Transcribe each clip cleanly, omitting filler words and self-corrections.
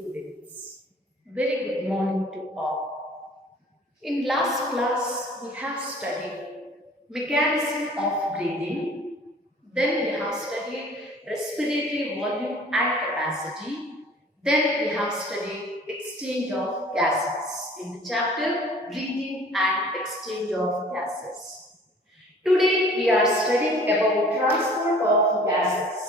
Students, very good morning to all. In last class, we have studied mechanism of breathing. Then we have studied respiratory volume and capacity. Then we have studied exchange of gases in the chapter breathing and exchange of gases. Today we are studying about transport of gases.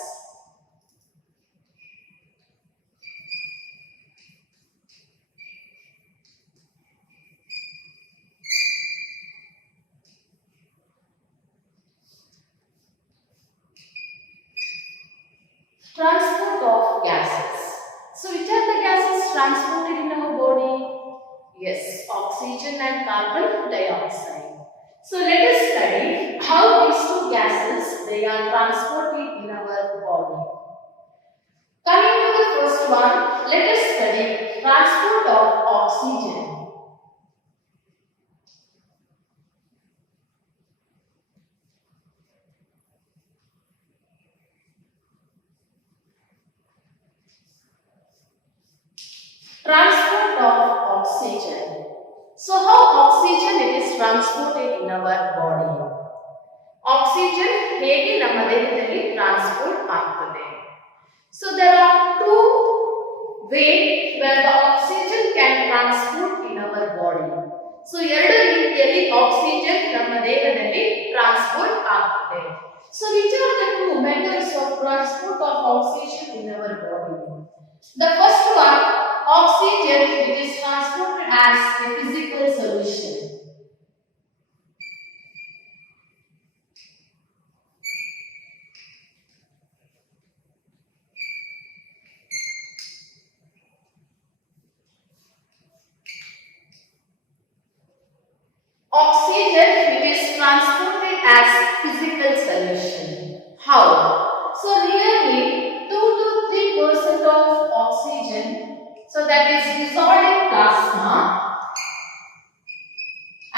Transport of gases. So which are the gases transported in our body? Yes, oxygen and carbon dioxide. So let us study how these two gases they are transported in our body. Coming to the first one, let us study transport of oxygen. Transport of oxygen. So how oxygen it is transported in our body? Oxygen ಹೇಗೆ ನಮ್ಮ ದೇಹದಲ್ಲಿ transport ಆಗ್ತದೆ? So there are two ways where the oxygen can transport in our body. So ಎರಡು ರೀತಿಯಲ್ಲಿ oxygen ನಮ್ಮ ದೇಹದಲ್ಲಿ transport ಆಗ್ತದೆ. So which are the two methods of transport of oxygen in our body? The first one, oxygen it is transported as a physical solution. Oxygen it is transported as physical solution. How? So nearly 2 to 3% of oxygen, so that is dissolved in plasma,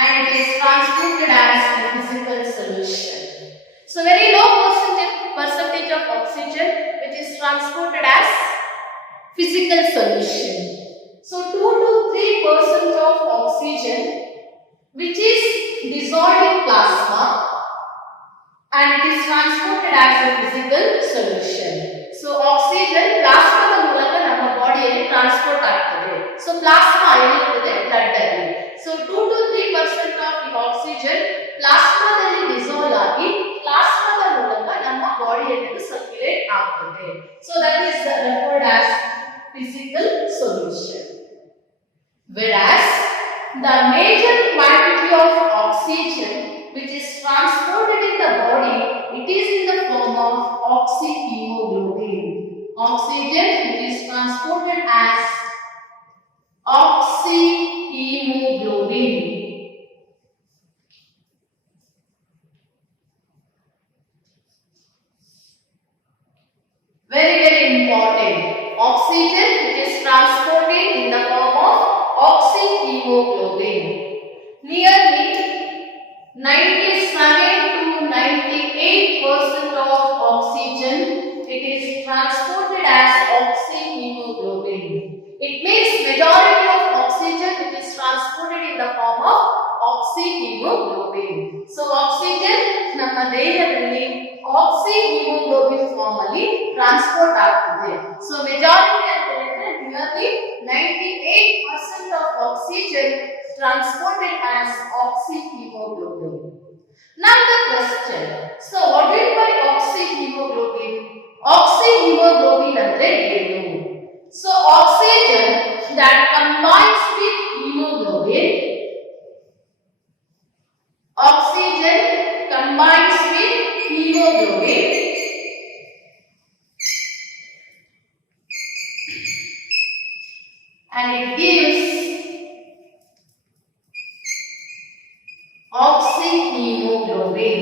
and it is transported as a physical solution. So very low percentage of oxygen which is transported as physical solution. So 2 to 3% of oxygen which is dissolved in plasma and it is transported as a physical solution. So oxygen plasma ಮೂಲಕ ನಮ್ಮ ಬಾಡಿಯಲ್ಲಿ transport ಆಗ್ತದೆ. So plasma ಏನಿರ್ತದೆ blood ಅಲ್ಲಿ. So 2 to 3% of the oxygen ಪ್ಲಾಸ್ಮಾದಲ್ಲಿ dissolve ಆಗಿ ಪ್ಲಾಸ್ಮಾದ ಮೂಲಕ ನಮ್ಮ ಬಾಡಿಯಲ್ಲಿ ಸರ್ಕ್ಯುಲೇಟ್ ಆಗ್ತದೆ. So that is referred as physical solution. Whereas the major quantity of oxygen which is transported in the body, it is in the form of oxyhemoglobin. Oxygen it is transported as oxyhemoglobin. Very important. Oxygen it is transported in the form of oxyhemoglobin. Nearly 97 to 98% of oxygen it is transported as oxyhemoglobin. It means majority of oxygen it is transported in the form of oxyhemoglobin. So oxygen ನಮ್ಮ ದೇಹದಲ್ಲಿ oxyhemoglobin form ಅಲ್ಲಿ transport ಆಗ್ತದೆ. So majority ಅಂತ ಹೇಳಿದ್ರೆ nearly 98% of oxygen transported as oxyhemoglobin. Now the question, so what do you mean by oxyhemoglobin? Oxyhemoglobin andre ಏನು? So oxygen that combines with hemoglobin, oxygen combines with hemoglobin and it gives oxyhemoglobin.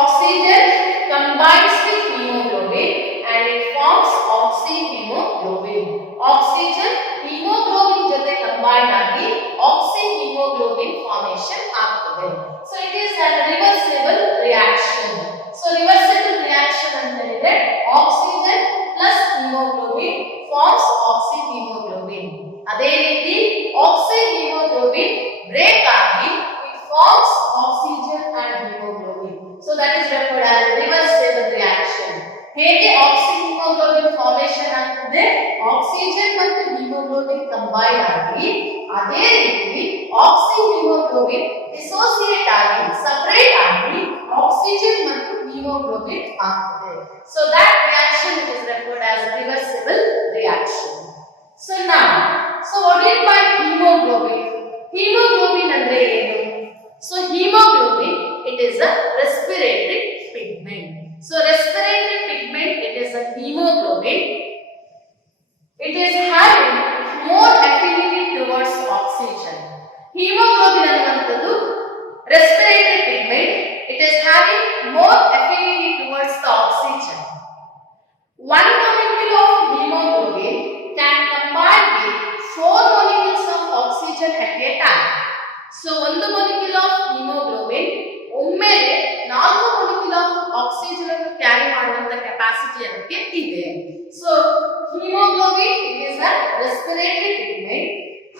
Oxygen combines with hemoglobin and it forms oxyhemoglobin. Oxygen hemoglobin ಜೊತೆ combine ಆಗಿ oxyhemoglobin formation ಆಗ್ತದೆ. So it is a reversible reaction. forms oxyhemoglobin. ಅದೇ ರೀತಿ oxyhemoglobin break ಆಗಿ it forms oxygen and hemoglobin. So that is referred as reversible reaction. ಹೇಗೆ oxyhemoglobin formation ಆಗ್ತದೆ, oxygen ಮತ್ತು hemoglobin combine ಆಗಿ, ಅದೇ ರೀತಿ oxyhemoglobin dissociate ಆಗಿ separate ಆಗಿ ಆಕ್ಸಿಜನ್ ಮತ್ತು hemoglobin ಆಗ್ತದೆ. So that reaction is referred as reversible reaction. So now, so what do you mean by hemoglobin? Hemoglobin ಅಂದ್ರೆ ಏನು? So hemoglobin, it is a respiratory pigment. So respiratory pigment, it is a hemoglobin. It is having more affinity towards oxygen. Hemoglobin ಅನ್ನುವಂಥದ್ದು respiratory pigment. It is having more affinity towards the oxygen. One molecule of hemoglobin can combine with 4 molecules of oxygen at a time. So ಒಂದು molecule of hemoglobin ಒಮ್ಮೆಲೆ 4 molecule of oxygen ಅನ್ನು carry ಮಾಡುವಂತ capacity ಅದಕ್ಕೆ ಇದೆ. So hemoglobin is a respiratory pigment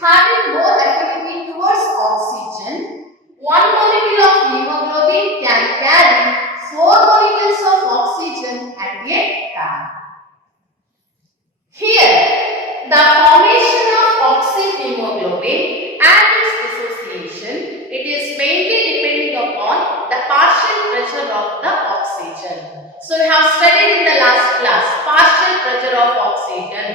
having more affinity towards oxygen. One molecule of hemoglobin can carry 4 molecules of oxygen at a time. Here, the formation of oxyhemoglobin and its dissociation, it is mainly depending upon the partial pressure of the oxygen. So we have studied in the last class partial pressure of oxygen.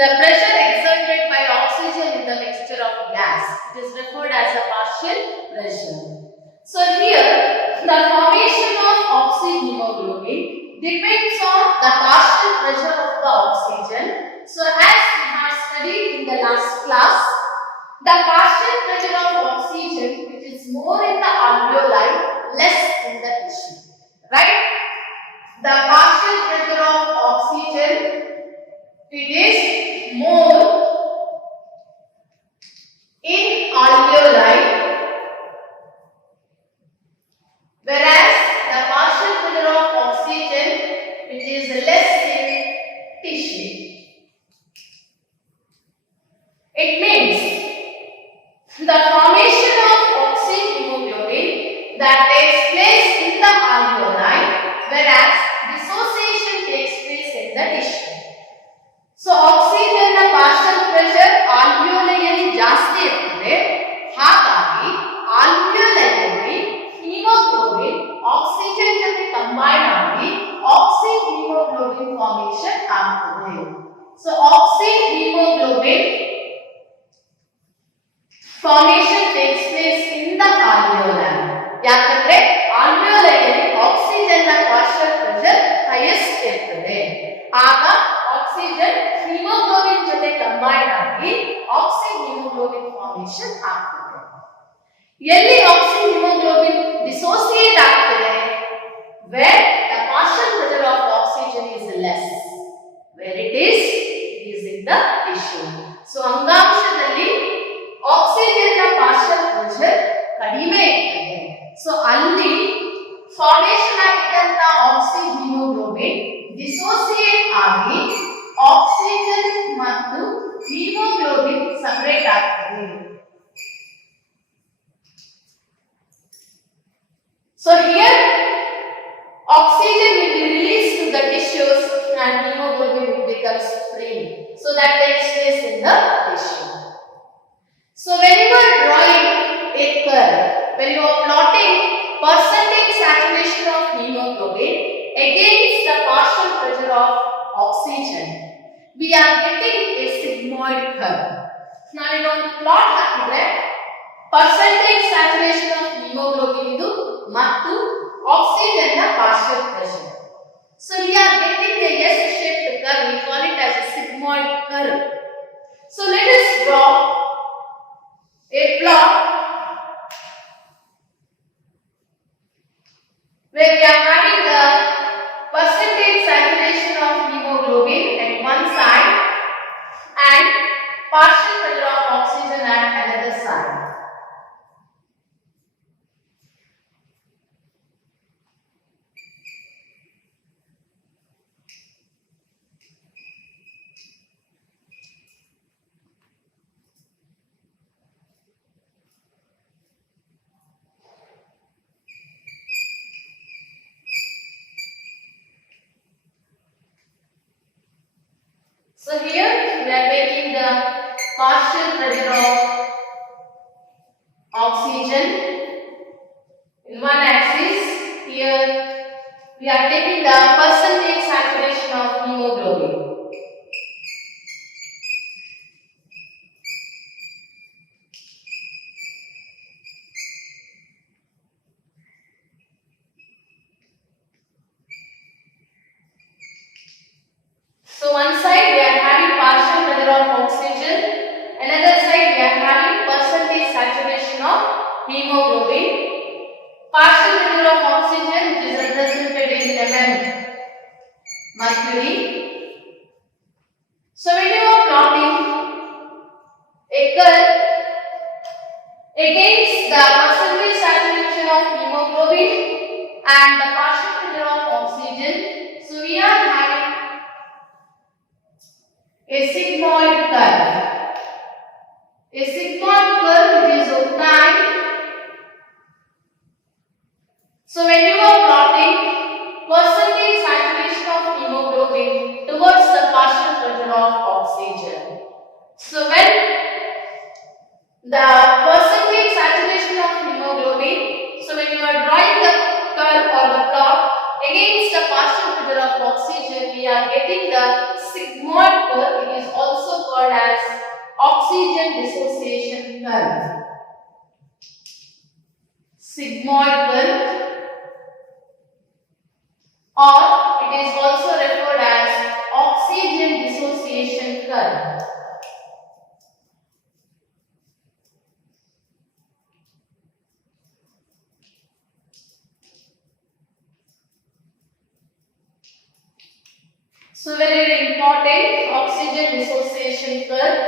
The pressure exerted by oxygen in the mixture of gas, it is referred as a partial pressure. So here, the formation of oxyhemoglobin depends on the partial pressure of the oxygen. So as we have studied in the last class, the partial pressure of oxygen, which is more in the alveoli, less in the tissue, right? The partial pressure of oxygen, it is more in alveoli, whereas the partial pressure of oxygen, it is less in tissue. It means the formation of oxyhemoglobin that takes place in the alveoli, whereas dissociation takes place in the tissue. So oxygen na partial pressure alveoli ಜಾಸ್ತಿ ಇರ್ತದೆ, ಹಾಗಾಗಿ alveoli hemoglobin oxygen ಜೊತೆ combine ಆಗಿ oxyhemoglobin formation ಆಗ್ತದೆ. So oxyhemoglobin formation takes place in the alveoli. ಯಾಕಂದ್ರೆ alveoli oxygen ನ partial pressure highest ಇರ್ತದೆ, ಆಗ ಆಕ್ಸಿಜನ್ ಹಿಮೋಗ್ಲೋಬಿನ್ ಜೊತೆ ಕಂಬೈನ್ ಆಗಿ ಆಕ್ಸಿಹಿಮೋಗ್ಲೋಬಿನ್ ಫಾರ್ಮೇಷನ್ ಆಗ್ತದೆ. ಎಲ್ಲಿ ಆಕ್ಸಿಹಿಮೋಗ್ಲೋಬಿನ್ ಡಿಸೋಸಿಯೇಟ್ ಆಗ್ತದೆ? where the partial pressure of oxygen is less. Where it is in the tissue. So ಅಂಗಾಂಶದಲ್ಲಿ ಆಕ್ಸಿಜನ್ ನ partial pressure ಕಡಿಮೆ ಇರ್ತದೆ. ಸೊ ಅಲ್ಲಿ ಫಾರ್ಮೇಷನ್ ಆಗಿದ್ದಂತ ಆಕ್ಸಿಹಿಮೋಗ್ಲೋಬಿನ್ ಡಿಸೋಸಿಯೇಟ್ ಆಗಿ ಆಕ್ಸಿಜನ್ ಮತ್ತು ಹಿಮೋಗ್ಲೋಬಿನ್ ಸಪರೇಟ್ ಆಗ್ತದೆ. So here oxygen will be released to the tissues and hemoglobin becomes free. So that takes place in the tissue. So when you are drawing a curve, when you are plotting percentage saturation of hemoglobin against the partial pressure of oxygen, we are getting a sigmoid curve. Now in one plot hakidre percentage saturation of hemoglobin idu mattu oxygen na partial pressure. So we are getting a S-shaped curve. We call it as a sigmoid curve. So let us draw a plot where we are having the percentage saturation of hemoglobin at one side and partial pressure of oxygen at another side. So here we are taking the partial pressure of oxygen in one axis. Here we are taking the percentage saturation of hemoglobin. So one side we are having partial pressure of oxygen, another side we are having percentage saturation of hemoglobin. Partial pressure of oxygen is represented in mm mercury. So when you are plotting a curve against the percentage saturation of hemoglobin and the partial pressure of oxygen, so we are having a sigmoid curve. A sigmoid curve which is obtained. So when you are plotting percentage saturation of hemoglobin towards the partial pressure of oxygen. So when the percentage saturation of hemoglobin, so when you are drawing the curve or the plot against the partial pressure of oxygen, we are getting the sigmoid curve. It is also called as oxygen dissociation curve. Sigmoid curve, or it is also referred as oxygen dissociation curve. So very important, oxygen dissociation curve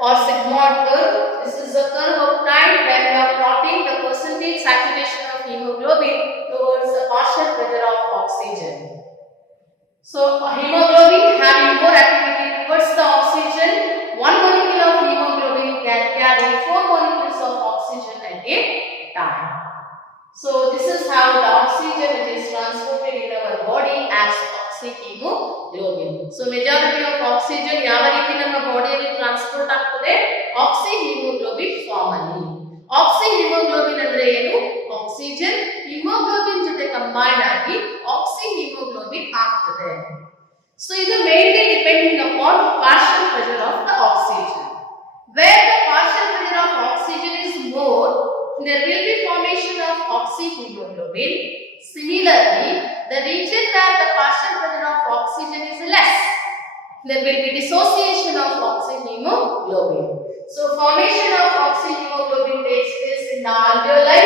or sigmoid curve. This is a curve obtained when we are plotting the percentage saturation of hemoglobin towards the partial pressure of oxygen. So hemoglobin having more affinity towards the oxygen, one molecule of hemoglobin can carry 4 molecules of oxygen at a time. So this is how the oxygen which is transported in our body as oxyhemoglobin. So majority of oxygen ಯಾವ ರೀತಿ ನಮ್ಮ ಬಾಡಿಯಲ್ಲಿ transport ಆಗ್ತದೆ ಆಕ್ಸಿಹೀಮೋಗ್ಲೋಬಿನ್ form ಅಲ್ಲಿ. ಆಕ್ಸಿಹೀಮೋಗ್ಲೋಬಿನ್ ಅಂದ್ರೆ ಏನು? Oxygen haemoglobin ಜೊತೆ combine ಆಗಿ ಆಕ್ಸಿಹೀಮೋಗ್ಲೋಬಿನ್ ಆಗ್ತದೆ. So ಇದು mainly depending upon partial pressure of the oxygen. Where the partial pressure of oxygen is more, there will be formation of oxyhemoglobin. Similarly, the region where the partial pressure of oxygen is less, there will be dissociation of oxyhemoglobin. So formation of oxyhemoglobin takes place in the alveoli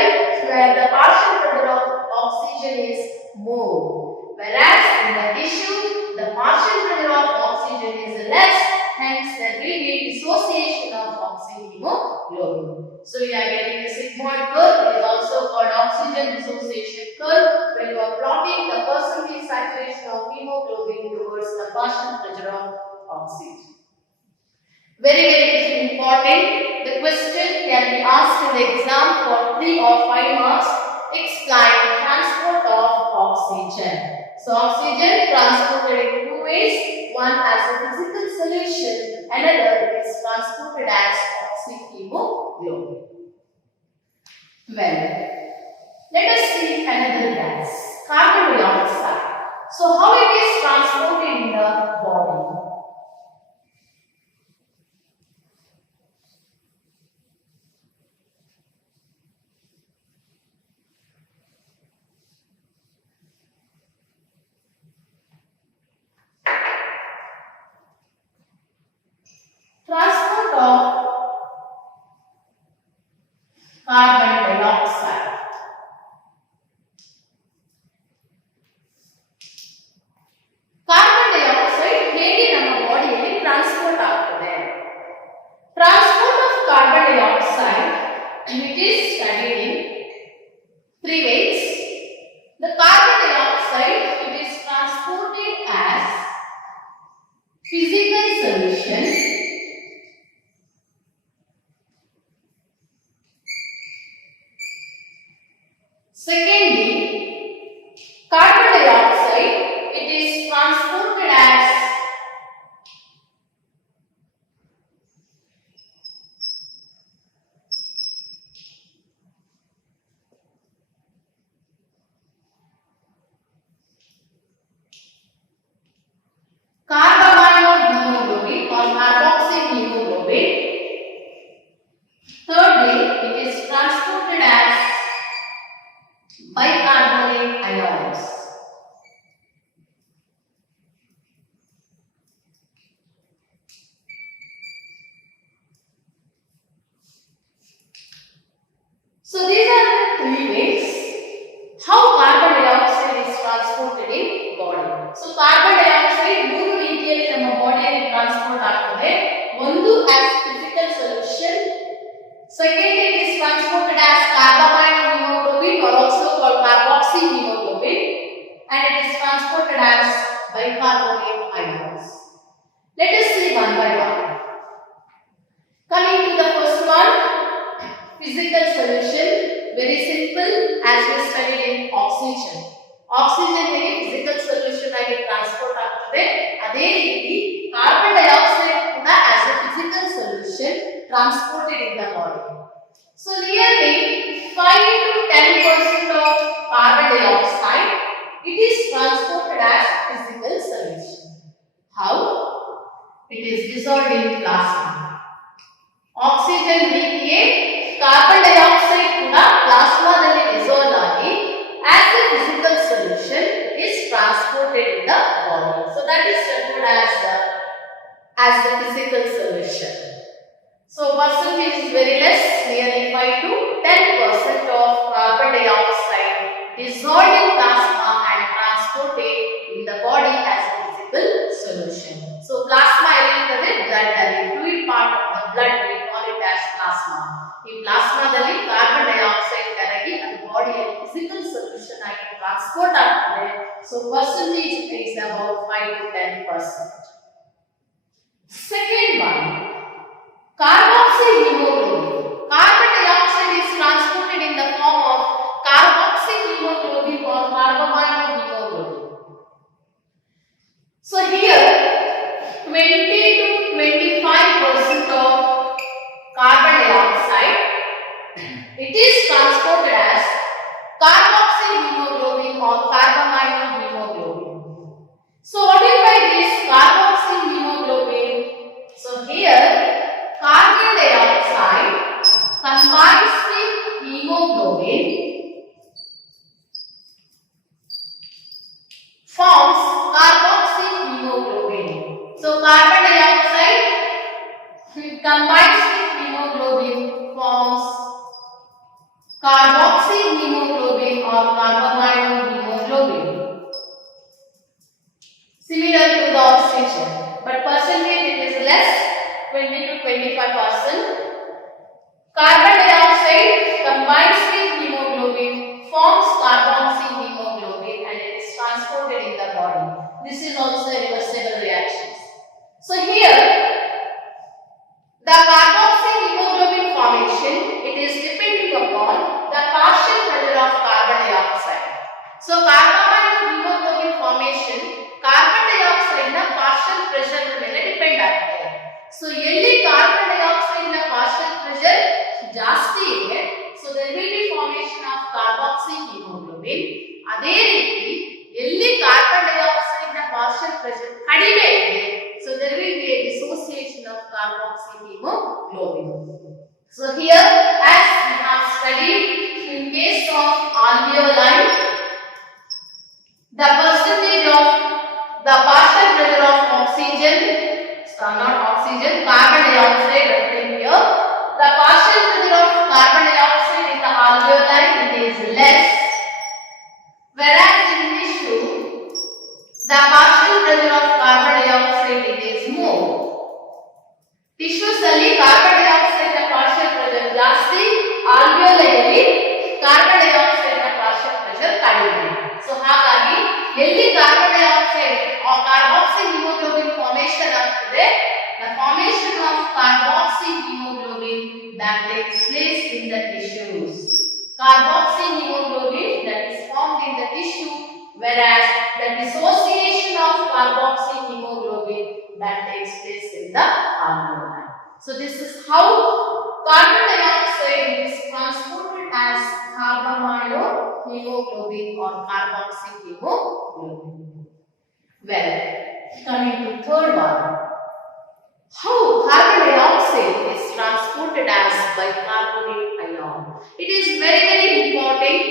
where the partial pressure of oxygen is more, whereas in the tissue the partial pressure of oxygen is less, hence there will be dissociation of oxyhemoglobin. So we are getting a sigmoid curve. It is also called oxygen dissociation curve when you are plotting the percentage saturation of hemoglobin towards the partial pressure of oxygen. Very important. The question can be asked in the exam for 3 or 5 marks. Explain transport of oxygen. So oxygen transported in 2 ways. One as a physical solution, another is transported as oxyhemoglobin. Well, let us see another gas, carbon dioxide. So how it is transported in the body? Transport of carbon dioxide. Carbon dioxide ಹೇಗೆ ನಮ್ಮ ಬಾಡಿಯಲ್ಲಿ transport ಆಗ್ತದೆ? Transport of carbon dioxide, it is studied in 3 ways. The carbon dioxide, it is transported as physical solution. Secondly, carbon dioxide, it is transported as as physical solution. Second, it is transported as carbamide hemoglobin or also called carboxy hemoglobin, and it is transported as bicarbonate ions. Let us see one by one. Coming to the first one, physical solution, very simple, as we studied in oxygen. Oxygen ಹೇಗೆ physical solution ಆಗಿ transport ಆಗ್ತದೆ, ಅದೇ ರೀತಿ carbon dioxide ಕೂಡ as a physical solution transported in the body. So nearly 5 to 10% of carbon dioxide, it is transported as physical solution. How? It is dissolved in plasma. Oxygen ರೀತಿಯೇ carbon dioxide ಕೂಡ ಪ್ಲಾಸ್ಮಾದಲ್ಲಿ dissolve ಆಗಿ as a physical solution it is transported in the body. So that is referred as the physical solution. So percentage is very less, nearly 5 to 10% of carbon dioxide dissolved in plasma and transported in the body as a physical solution. So plasma ಇರುತ್ತದೆ blood ಅಲ್ಲಿ, fluid part of the blood we call it as plasma. ಈ ಪ್ಲಾಸ್ಮಾದಲ್ಲಿ carbon dioxide ಕರಗಿ ಅದು ಬಾಡಿಯಲ್ಲಿ physical solution ಆಗಿ transport ಆಗ್ತದೆ. So percentage is about 5 to 10%. Second one, carboxy hemoglobin. Carbon dioxide is transported in the form of carboxy hemoglobin or carbamide hemoglobin. So here 20 to 25% of carbon dioxide, it is transported as carboxy hemoglobin or carbamide hemoglobin. So what is by this carboxy hemoglobin? So here carbon dioxide combines with hemoglobin forms carboxy hemoglobin. So carbon dioxide combines with hemoglobin forms carboxy hemoglobin or carbamide hemoglobin. Similar to the oxygen, but percentage it is less, 20 to 25%. Carbon dioxide combines with hemoglobin forms carboxy hemoglobin and it is transported in the body. This is also a reversible reaction. So here the carboxy hemoglobin formation, it is depending upon the partial pressure of carbon dioxide. So carbamide hemoglobin formation carbon dioxide na partial pressure ಮೇಲೆ depend ಆಗುತ್ತೆ. So ಎಲ್ಲಿ carbon dioxide na partial pressure ಜಾಸ್ತಿ ಇದೆ, so there will be formation of carboxy hemoglobin. ಅದೇ ರೀತಿ ಎಲ್ಲಿ carbon dioxide na partial pressure ಕಡಿಮೆ ಇದೆ, so there will be a dissociation of carboxy hemoglobin. So here as we have studied in case of alveoli, the percentage of the partial pressure of oxygen, not oxygen, carbon dioxide referring here, the partial pressure of carbon dioxide in the alveoli it is less, whereas in tissue the partial pressure of carbon dioxide it is more. Tissues ಅಲ್ಲಿ carbon dioxide ನ partial pressure ಜಾಸ್ತಿ, alveoli ಅಲ್ಲಿ carbon dioxide ನ partial pressure ಕಡಿಮೆ. So ಹಾಗಾಗಿ ಎಲ್ಲಿ carbon dioxide or carboxy hemoglobin formation ಆಗ್ತದೆ, the formation of carboxy hemoglobin that takes place in the tissues. Carboxy hemoglobin that is formed in the tissue, whereas the dissociation of carboxy hemoglobin that takes place in the alveoli. So this is how carbon dioxide is transported as carbamide hemoglobin or carboxy hemoglobin. Well, coming to third one, how carbon dioxide is transported as bicarbonate ion. It is very very important.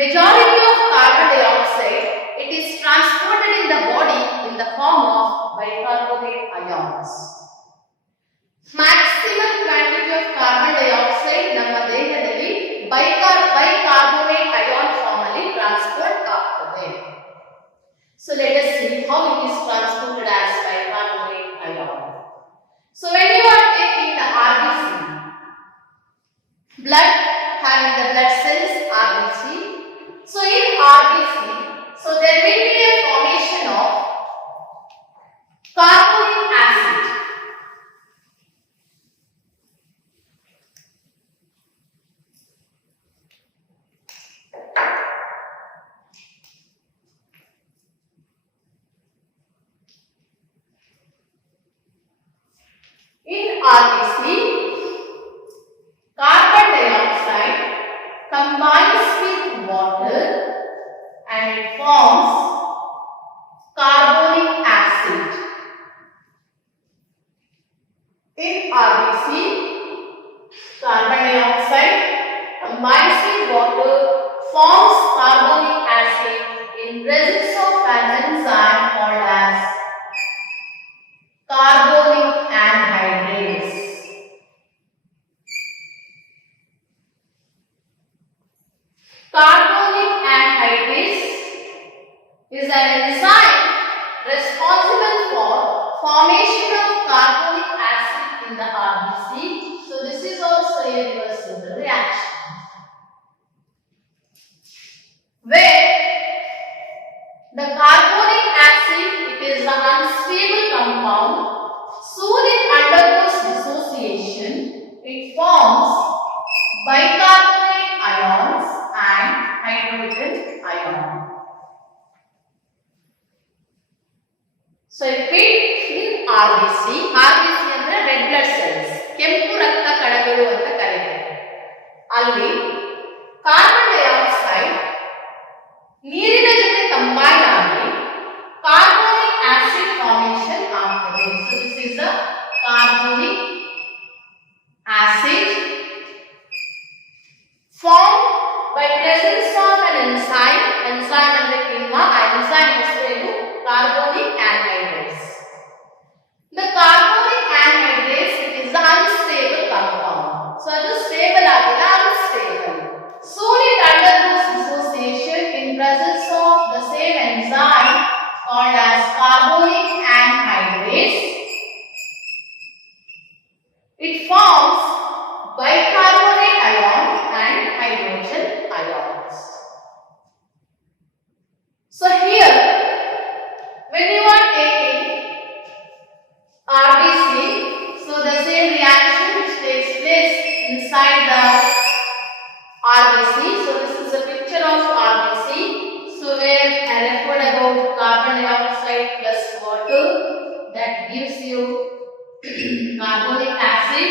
Majority of carbon dioxide it is transported in the body in the form of bicarbonate ions. Maximum quantity of carbon dioxide ನಮ್ಮ ದೇಹದಲ್ಲಿ bicarbonate ion form ಅಲ್ಲಿ transport ಆಗ್ತದೆ. So let us see how it is transported as bicarbonate ion. So when you are taking the RBC, blood, having the blood cells RBC. So in RBC, so there will be a formation of carbonic acid. In RBC, carbon dioxide combines with water and it forms carbonic acid. In RBC, carbon dioxide combines with water, forms carbonic acid in presence of an enzyme called as carbonic anhydrase. Carbonic anhydrase is an enzyme responsible for formation of carbonic acid in the RBC. So this is also a reversible reaction, where the carbonic acid, it is the unstable compound. Soon it undergoes dissociation. It forms bicarbonate ions and hydrogen ion. So if it in RBC ಅಂದ್ರೆ red blood cells, ಕೆಂಪು ರಕ್ತ ಕಣಗಳು ಅಂತ ಕರೀತಾರೆ. ಅಲ್ಲಿ carbon dioxide ನೀರಿನ ಜೊತೆ combine ಆಗಿ ಕಾರ್ಬೋನಿಕ್ ಆಸಿಡ್ ಫಾರ್ಮೇಷನ್ ಆಗ್ತದೆ. So this is the carbonic acid formed by presence of an enzyme. Enzyme ಅಂದ್ರೆ ಕಿಣ್ವ. ಆ enzyme ಹೆಸರೇನು? Carbonic anhydrase. The carbonic anhydrase, it is the unstable compound. So ಅದು stable ಆಗಿದೆ, unstable. Soon it undergoes dissociation in presence of the same enzyme called as carbonic anhydrase. It forms bicarbonate ion and hydrogen ions. So here, when you are taking RBC, so the same reaction which takes place inside the RBC. So this is a picture of RBC. So where I referred about carbon dioxide plus water, that gives you carbonic acid.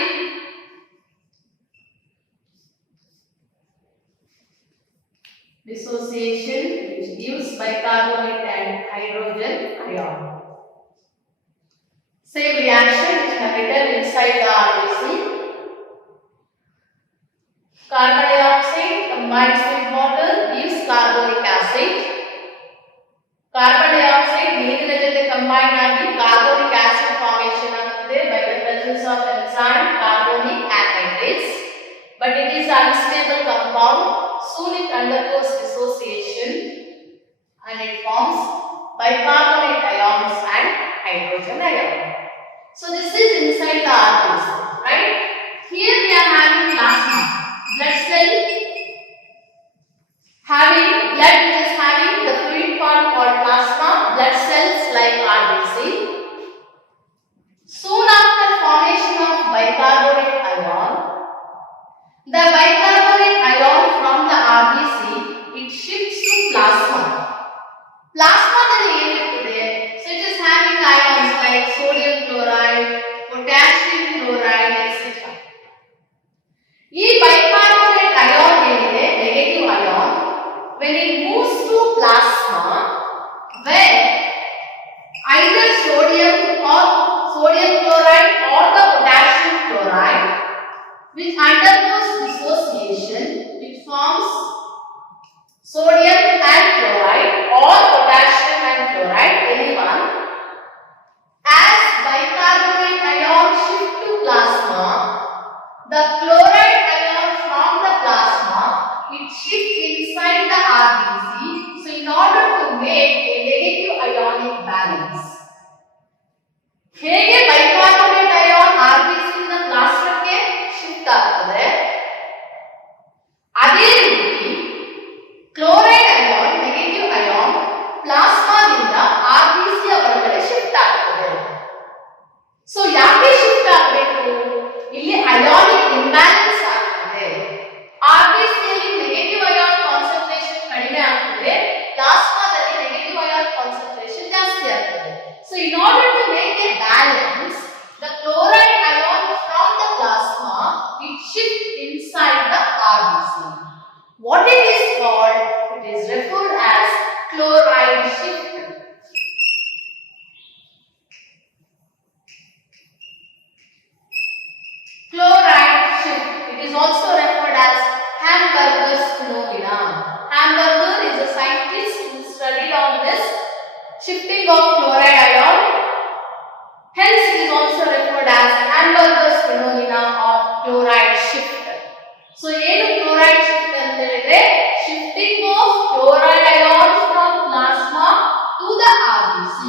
Dissociation, which gives bicarbonate and hydrogen ion. Same reaction which happened inside the RBC. Carbon dioxide combines with water, gives carbonic acid. Carbon dioxide ನೀರಿನ ಜೊತೆ combine ಆಗಿ carbonic acid formation ಆಗ್ತದೆ by the presence of enzyme carbonic anhydrase. But it is unstable compound. Soon it undergoes dissociation and it forms bicarbonate ions and hydrogen ion. So this is inside the RBC, right? Here we are having plasma, blood cell having blood which is having the fluid part called plasma, blood cells like RBC. Soon after formation of bicarbonate ion, the bicarbonate ion from the RBC, it shifts to plasma. Plasma ದಲ್ಲಿ ಏನಿರ್ತದೆ? So it is having ions like sodium chloride, potassium chloride, etc. ಈ bicarbonate ion ಏನಿದೆ, negative ion, when it moves to plasma, where either sodium chloride or the potassium chloride, which undergoes dissociation, which forms sodium and chloride or potassium and chloride, anyone. As bicarbonate ion shift to plasma, the chloride ion from the plasma, it shifts inside the RBC. So in order to make a negative ionic balance, ಹೇಗೆ bicarbonate ion Hence, it is also referred as hamburger's phenomena or chloride shift. So, ಏನು chloride shift ಅಂತ ಹೇಳಿದ್ರೆ shifting of chloride ions from plasma to the RBC.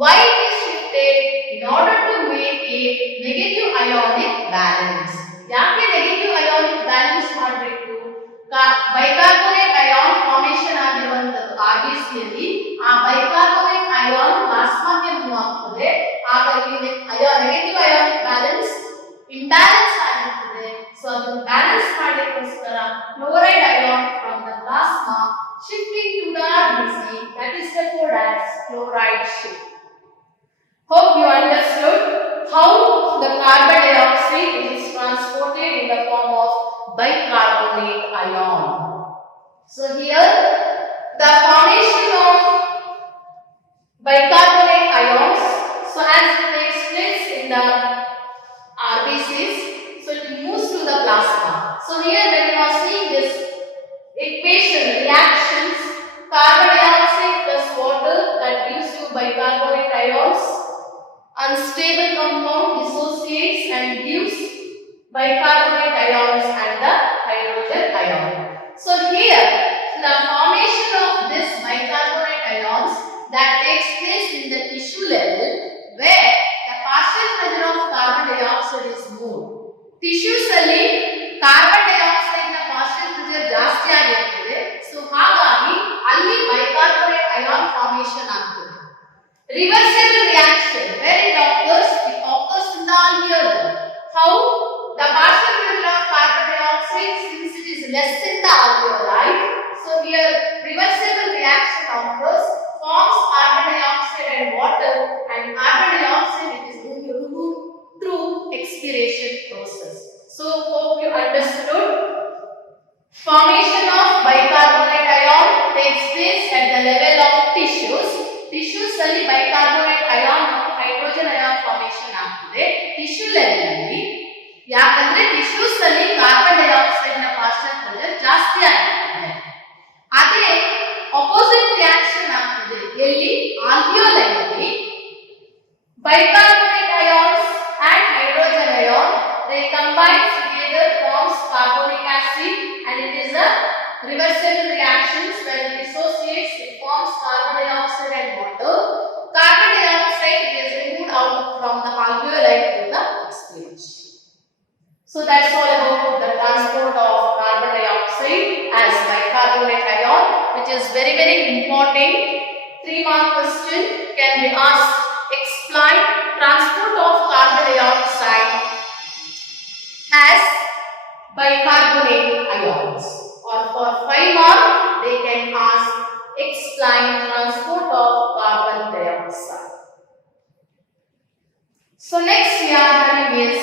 Why it is shifted? In order to make a negative ionic balance. ಯಾಕೆ negative ionic balance ಮಾಡಬೇಕು? Bicarbonate ion formation ಆಗಿರುವಂತದ್ದು RBC ಯಲ್ಲಿ ಆ bicarbonate ion ಪ್ಲಾಸ್ಮಾಕ್ಕೆ move ಆಗ್ತದೆ. ಹಾಗಾಗಿ negative ionic balance imbalance ಆಗಿರ್ತದೆ. So ಅದನ್ನು balance ಮಾಡಲಿಕ್ಕೋಸ್ಕರ chloride ion from the plasma shifting to the RBC, that is referred as chloride shift. Hope you understood how the carbon dioxide is transported in the form of bicarbonate ion. So here the formation of bicarbonate ions, so as it takes place in the RBCs, so it moves to the plasma. So here when you are seeing this equation reactions, carbon dioxide plus water, that gives you bicarbonate ions. Unstable compound dissociates and gives bicarbonate ions and the hydrogen ion. So here the formation of this bicarbonate ions that takes place in the tissue level where the partial pressure of carbon dioxide is more. Tissues alli carbon dioxide na partial pressure ಜಾಸ್ತಿ ಆಗಿರುತ್ತದೆ. So ಹಾಗಾಗಿ ಅಲ್ಲಿ bicarbonate ion formation ಆಗ್ತದೆ. Reversible reaction where it occurs in the alveoli. How? The partial pressure of carbon dioxide, since it is less in the alveoli, so here reversible reaction occurs, forms carbon dioxide and water, and carbon dioxide it is removed through expiration process. So hope you understood. Formation of bicarbonate ion takes place at the level of tissues. Tissues ಅಲ್ಲಿ bicarbonate ion ಮತ್ತು hydrogen ion formation ಆಗ್ತದೆ tissue level ಅಲ್ಲಿ. ಯಾಕಂದ್ರೆ tissues ಅಲ್ಲಿ carbon dioxide ನ partial pressure ಜಾಸ್ತಿ ಆಗಿರ್ತದೆ. ಅದೇ ಅಪೋಸಿಟ್ ರಿಯಾಕ್ಷನ್ ಆಗ್ತದೆ ಎಲ್ಲಿ ಆಲ್ವಿಯೋಲೈನಲ್ಲಿ bicarbonate ions and hydrogen ion they combine together forms carbonic acid, and it is a reversible reactions when it dissociates it forms carbon dioxide and water. Carbon dioxide is removed out from the alveoli to the expiration. So that's all about the transport of carbon dioxide as bicarbonate ion, which is very very important. 3-mark question can be asked. Explain transport of carbon dioxide as bicarbonate ions. Or for 5 mark they can ask explain transport of carbon dioxide. So next we are having is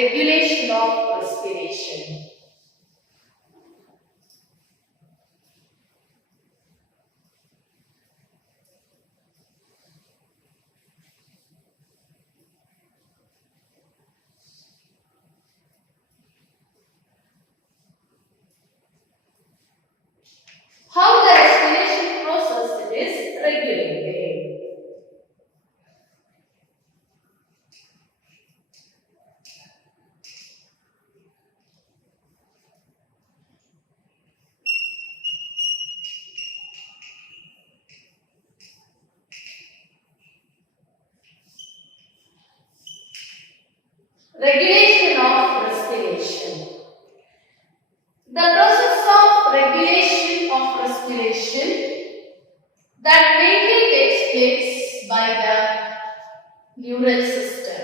regulation of respiration. How the respiration process is regulated. Regulation of respiration. The process of regulation of respiration that mainly takes place by the neural system.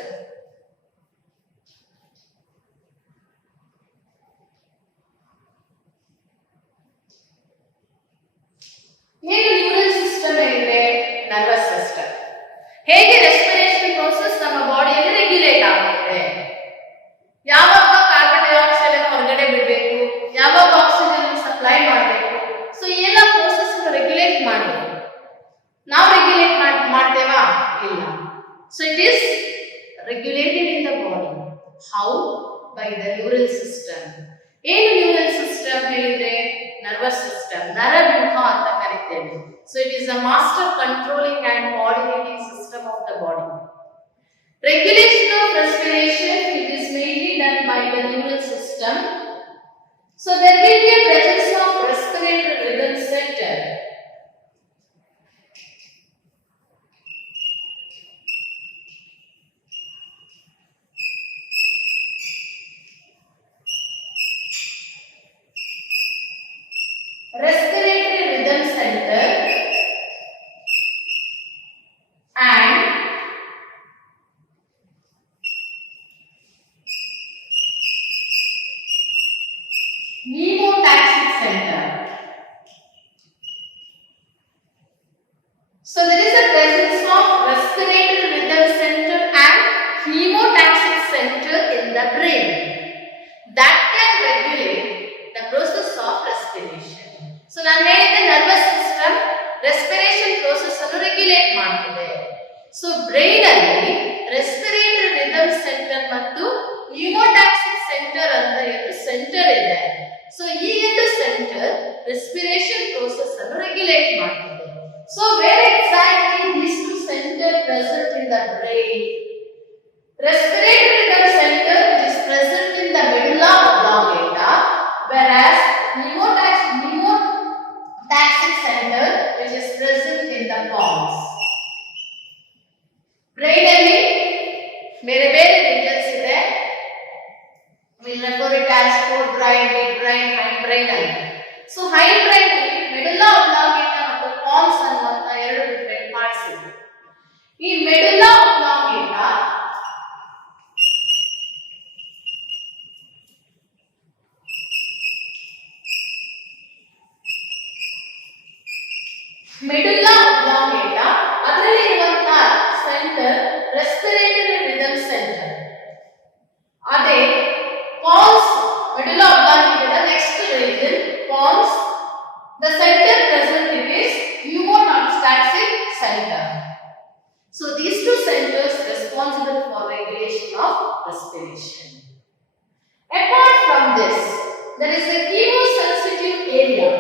ಹೇಗೆ neural system ಹೇಳಿದ್ರೆ nervous system. ಹೇಗೆ respiration process ನಮ್ಮ ಬಾಡಿಯಲ್ಲಿ regulate ಆಗುತ್ತೆ. ಯಾವಾಗ carbon dioxide ಅನ್ನು ಹೊರಗಡೆ ಬಿಡಬೇಕು, ಯಾವಾಗ ಆಕ್ಸಿಜನ್ ಸಪ್ಲೈ ಮಾಡಬೇಕು, ಸೊ ಈ ಎಲ್ಲ ಪ್ರೋಸೆಸ್ ರೆಗ್ಯುಲೇಟ್ ಮಾಡಬೇಕು. ನಾವು ರೆಗ್ಯುಲೇಟ್ ಮಾಡ್ತೇವಾ? ಇಲ್ಲ. So it is regulated in the body. How? By the neural system. ಏನು ನ್ಯೂರಲ್ ಸಿಸ್ಟಮ್ ಹೇಳಿದ್ರೆ ನರ್ವಸ್ ಸಿಸ್ಟಮ್, ನರವ್ಯೂಹ ಅಂತ ಕರೀತೇವೆ. So it is a master controlling and coordinating system of the body. Regulation of respiration, it is mainly done by the neural system. So there will be a presence of respiratory rhythm center. Respiratory rhythm center and pneumothoracic center. So there is a presence of respiratory rhythm center and pneumothoracic center in the brain that can regulate the process of respiration. So ನಾನು ಹೇಳಿದ nervous system respiration process ಅನ್ನು regulate ಮಾಡುತ್ತದೆ. So brain ಅಲ್ಲಿ respiratory rhythm center ಮತ್ತು pneumothoracic center ಅಂತ ಎರಡು centre ಇದೆ. So ಈ ಎರಡು ಸೆಂಟರ್ respiration process ಅನ್ನು regulate ಮಾಡುತ್ತದೆ. So where exactly these two centers present in the brain? Respiratory rhythm center which is present in the medulla oblongata, whereas pneumothoracic center which is present in the pons. Brain ಅಲ್ಲಿ ಬೇರೆ ಬೇರೆ regions ಇದೆ. We'll refer it as forebrain, midbrain, hindbrain ಅಂತ. So hindbrain ಅಲ್ಲಿ medulla oblongata ಮತ್ತು pons ಅನ್ನುವಂತ ಎರಡು different parts ಇದೆ. ಈ medulla oblongata ಅದರಲ್ಲಿ ಇರುವಂತ ಸೆಂಟರ್ ರೆಸ್ಪಿರೇಟರಿ ರಿದಮ್ ಸೆಂಟರ್. ಅದೇ pons medulla oblongata next region pons the center present it is pneumothoracic center. So these two centers responsible for regulation of respiration. Apart from this, there is a chemosensitive area.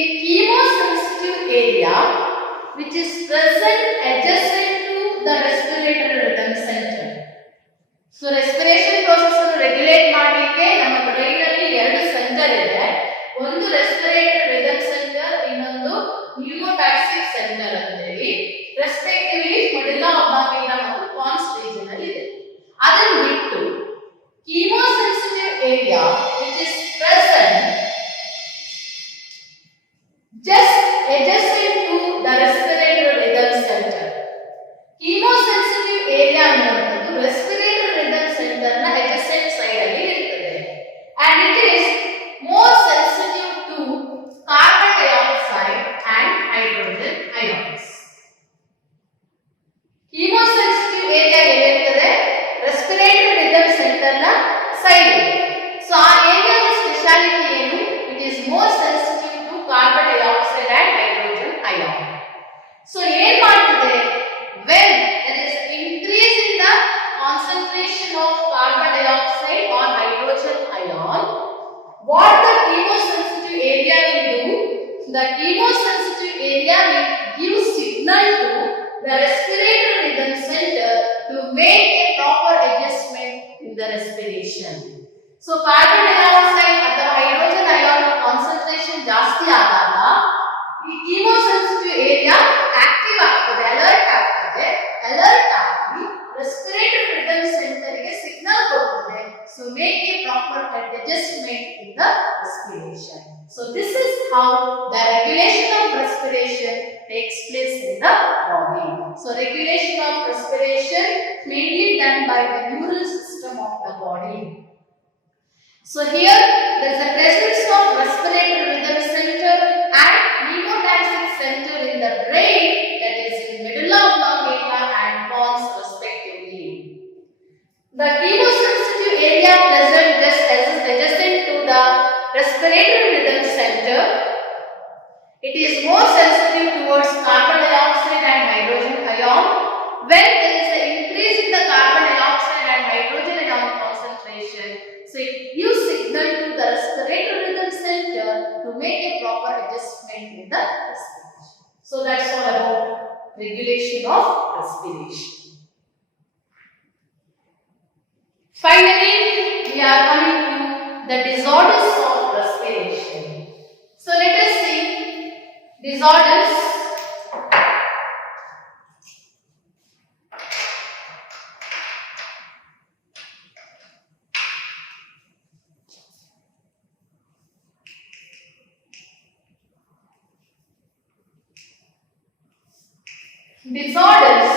A chemosensitive area which is present adjacent to the respiratory rhythm center. So respiration process ಅನ್ನು regulate ಮಾಡಲಿಕ್ಕೆ ನಮ್ಮ brain ಅಲ್ಲಿ ಎರಡು centre ಇದೆ. ಒಂದು respiratory rhythm center, ಇನ್ನೊಂದು pneumothoracic center ಅಂತ ಹೇಳಿ respectively medulla oblongata ಮತ್ತು pons region ಅಲ್ಲಿ ಇದೆ. ಅದನ್ನು ಬಿಟ್ಟು chemosensitive area which is present just adjacent to the respiratory rhythm center. Chemosensitive area ಅನ್ನುವಂಥದ್ದು respiratory rhythm center ನ adjacent side ಅಲ್ಲಿ ಇರ್ತದೆ and it is more sensitive to carbon dioxide and hydrogen ions. Chemosensitive area ಎಲ್ಲಿರ್ತದೆ? respiratory rhythm center ನ side. So ಆ ಏರಿಯಾದ speciality ಏನು? It is more sensitive to carbon dioxide and hydrogen ion. So ಏನು ಮಾಡ್ತದೆ? When there is increase in the concentration of carbon dioxide or hydrogen ion, what the chemosensitive area will do? The chemosensitive area will give signal to the respiratory rhythm center to make a proper adjustment in the respiration. So carbon dioxide ಅಥವಾ hydrogen ion concentration ಜಾಸ್ತಿ ಆದಾಗ ಈ chemosensitive area active ಆಗ್ತದೆ, alert ಆಗ್ತದೆ. Alert ಆಗಿ respiratory rhythm center ಗೆ signal ಕೊಡ್ತದೆ. So make a proper adjustment in the respiration. So this is how the regulation of respiration takes place in the body. So regulation of respiration mainly done by the neural system of the body. So here there is a presence of respiratory rhythm center and pneumothoracic center in the brain, that is in medulla oblongata and pons respectively. The chemosensitive area present just adjacent to the respiratory rhythm center. It is more sensitive towards carbon dioxide and hydrogen ion. When there is an increase in the carbon dioxide and hydrogen ion concentration, So it gives signal to the respiratory rhythm center to make a proper adjustment in the respiration. So that's all about regulation of respiration. Finally, we are coming to the disorders of respiration. So let us see disorders. Disorders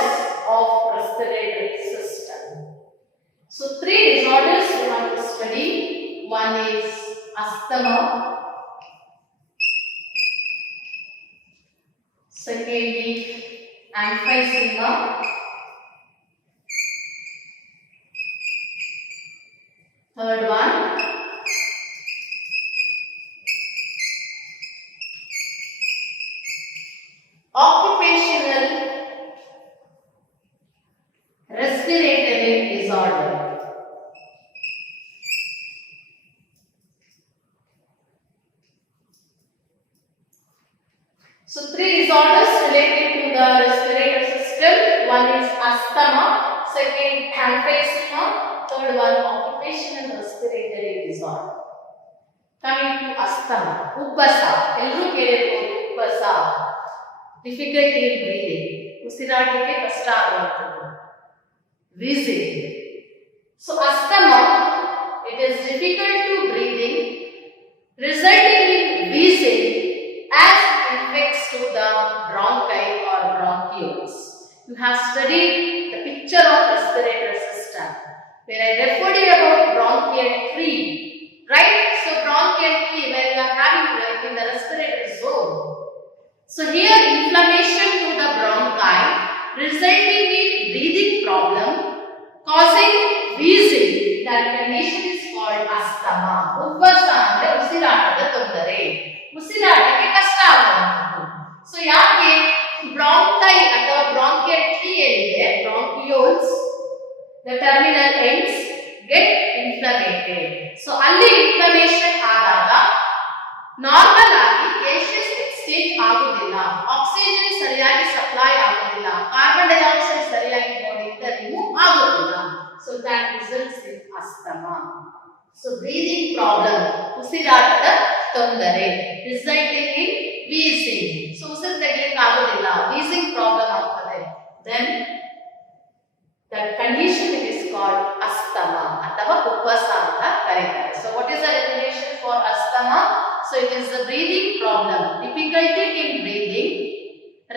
of respiratory system. So three disorders we want to study. One is asthma. Secondly, emphysema. Third one, occupational respiratory disorder. So three disorders related to the respiratory system. One is asthma, second emphysema, third one occupational respiratory disorder. Coming to asthma, ubbasa. Ellu kelirbodu ubbasa. Difficulty in breathing. Usiradakke kashta aguttadu. Wheezing. So asthma, it is difficult to breathing, resulting in wheezing as it infects to the bronchi or bronchioles. You have studied the picture of respiratory system where I referred you about bronchial tree, right? So bronchial tree where you are having like in the respiratory zone. So here inflammation to the bronchi resulting in breathing problem causing wheezing. That condition is called asthma. Ubbasa andre usiradada ತೊಂದರೆ. ಉಸಿರಾಟಕ್ಕೆ ಕಷ್ಟ ಆಗುವಂಥದ್ದು. So ಯಾಕೆ bronchi ಅಥವಾ bronchial tree ಏನಿದೆ bronchioles, the terminal ends get inflamed. So ಅಲ್ಲಿ inflammation ಆದಾಗ normal ಆಗಿ gases exchange ಆಗುವುದಿಲ್ಲ, ಆಕ್ಸಿಜನ್ ಸರಿಯಾಗಿ ಸಪ್ಲೈ ಆಗುವುದಿಲ್ಲ, ಕಾರ್ಬನ್ ಡೈಆಕ್ಸೈಡ್ ಸರಿಯಾಗಿ ಬಾಡಿಯಿಂದ ರಿಮೂವ್ ಆಗುವುದಿಲ್ಲ. So that results in asthma. So breathing problem, ಉಸಿರಾಟದ ತೊಂದರೆ, resulting in wheezing. So ಉಸಿರು ತೆಗೆಯಕ್ಕೆ ಆಗೋದಿಲ್ಲ, wheezing problem ಆಗ್ತದೆ. Then that condition it is called asthma ಅಥವಾ ಉಬ್ಬಸ ಅಂತ ಕರೀತಾರೆ. So what is the definition for asthma? So it is the breathing problem, difficulty in breathing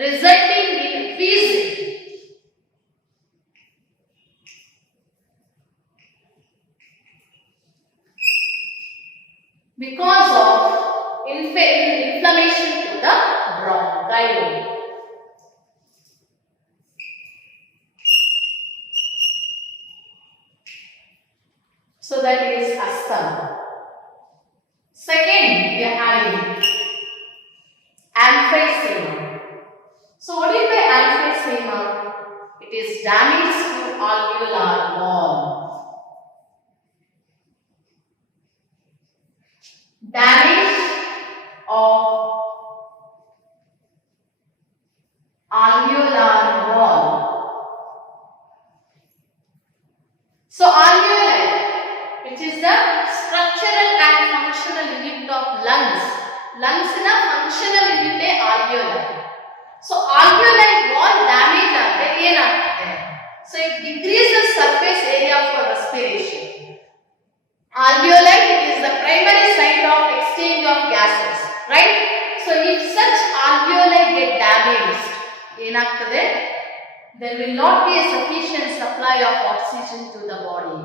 resulting in wheezing. Because of inflammation to the bronchi. So that is asthma. Second, we are having emphysema. So what do you mean by emphysema? It is damage to alveolar wall. Damage of alveolar wall. So alveoli, which is the structural and functional unit of lungs. Lungs in a functional unit alveoli. So alveoli wall damage ಆದರೆ ಏನಾಗುತ್ತೆ? So it decreases surface area for respiration. Alveoli, it is the primary site of exchange of gases, right? So if such alveoli get damaged, ಏನಾಗ್ತದೆ? There will not be a sufficient supply of oxygen to the body.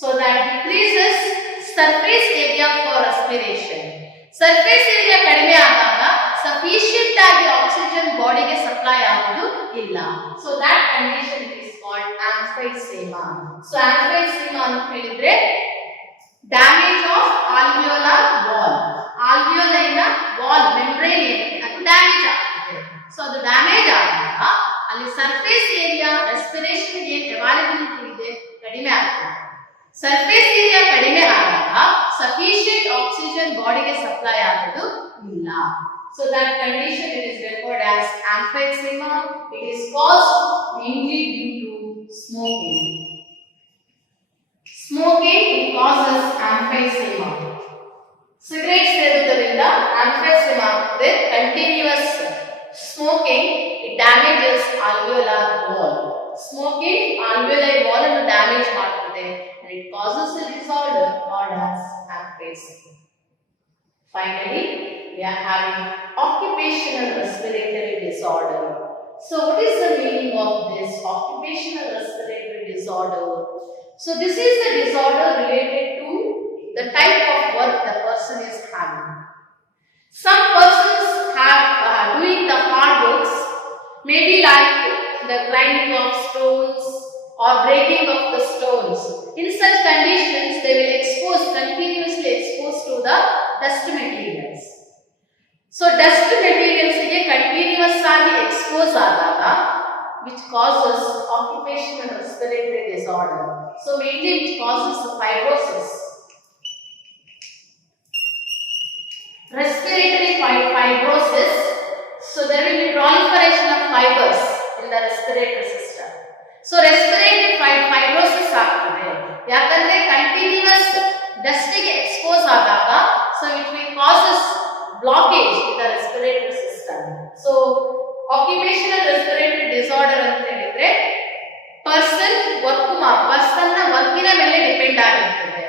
So that decreases surface area for respiration. Surface area ಕಡಿಮೆ ಆದಾಗ sufficient ಆಗಿ oxygen ಬಾಡಿಗೆ supply ಆಗೋದು ಇಲ್ಲ. So that condition is called emphysema. So emphysema ಅಂತ ಹೇಳಿದ್ರೆ damage of alveolar wall. ಆಲ್ವಿಯೋಲೈನ wall membrane ಏನಿದೆ ಅದು ಡ್ಯಾಮೇಜ್ ಆಗ್ತದೆ. ಸೊ ಅದು ಡ್ಯಾಮೇಜ್ ಆದಾಗ ಅಲ್ಲಿ ಸರ್ಫೇಸ್ ಏರಿಯಾ ರೆಸ್ಪಿರೇಷನ್ ಏನು ಅವೈಲಬಿಲಿಟಿ ಇದೆ ಕಡಿಮೆ ಆಗ್ತದೆ. ಸರ್ಫೇಸ್ ಏರಿಯಾ ಏರಿಯಾ ಕಡಿಮೆ ಆದಾಗ ಸಫಿಷಿಯಂಟ್ ಆಕ್ಸಿಜನ್ ಬಾಡಿಗೆ ಸಪ್ಲೈ ಆಗೋದು ಇಲ್ಲ. So that condition it is referred as emphysema. It is caused mainly due to smoking. Smoking it causes emphysema. Cigarette ಸೇದುವುದರಿಂದ emphysema ಆಗುತ್ತದೆ. Continuous smoking it damages alveolar wall. Smoking alveolar wall ಅನ್ನು damage ಮಾಡುತ್ತದೆ and it causes a disorder called as emphysema. Finally, we are having occupational respiratory disorder. So what is the meaning of this occupational respiratory disorder? So this is the disorder related to the type of work the person is having. Some persons have doing the hard works, maybe like the grinding of stones or breaking of the stones. In such conditions, they will continuously expose to the dust materials. So dust materials ಗೆ continuous ಆಗಿ expose ಆದಾಗ which causes occupational respiratory disorder. So mainly which causes fibrosis. Respiratory fibrosis. So there will be proliferation of fibers in the respiratory system. So respiratory fibrosis ಆಗ್ತದೆ. ಯಾಕಂದ್ರೆ continuous dust ಗೆ expose ಆದಾಗ so it will causes blockage in the respiratory system. So occupational respiratory disorder ಅಂತ ಹೇಳಿದ್ರೆ person ನ ವರ್ಕಿನ ಮೇಲೆ depend ಆಗಿರ್ತದೆ.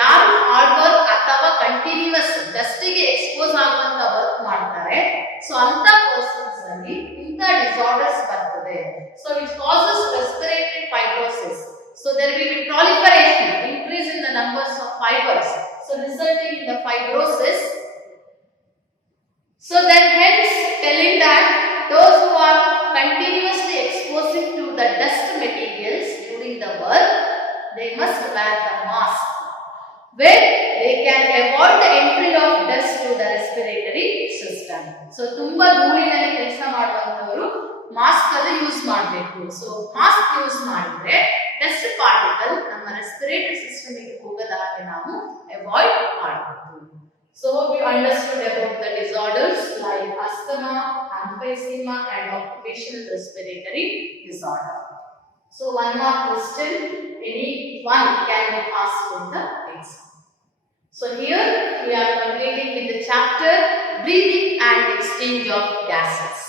ಯಾರು ಹಾರ್ಡ್ ವರ್ಕ್ ಅಥವಾ ಕಂಟಿನ್ಯೂಸ್ ಡಸ್ಟ್ ಗೆ ಎಕ್ಸ್ಪೋಸ್ ಆಗುವಂತ ವರ್ಕ್ ಮಾಡ್ತಾರೆ ಸೊ ಅಂತ ಪರ್ಸನ್ಸ್ ಅಲ್ಲಿ ಇಂಥ ಡಿಸಾರ್ಡರ್ಸ್ ಬರ್ತದೆ. So it causes respiratory fibrosis. So there will be proliferation, increase in the numbers of fibers, so resulting in the fibrosis. So then hence telling that those who are continuously exposing to the dust materials during the work, they must wear the mask where they can avoid the entry of dust to the respiratory system. So ತುಂಬಾ ಧೂಳಿನಲ್ಲಿ ಕೆಲಸ ಮಾಡುವಂತವರು mask ಅನ್ನು use ಮಾಡಬೇಕು. So mask use ಮಾಡಿದ್ರೆ dust particle ನಮ್ಮ respiratory system ಗೆ ಹೋಗದಾಗೆ ನಾವು avoid ಮಾಡಬಹುದು. So we understood about the disorders like asthma, emphysema and occupational respiratory disorder. So one more question, any one can be asked in the exam. So here we are completing with the chapter breathing and exchange of gases.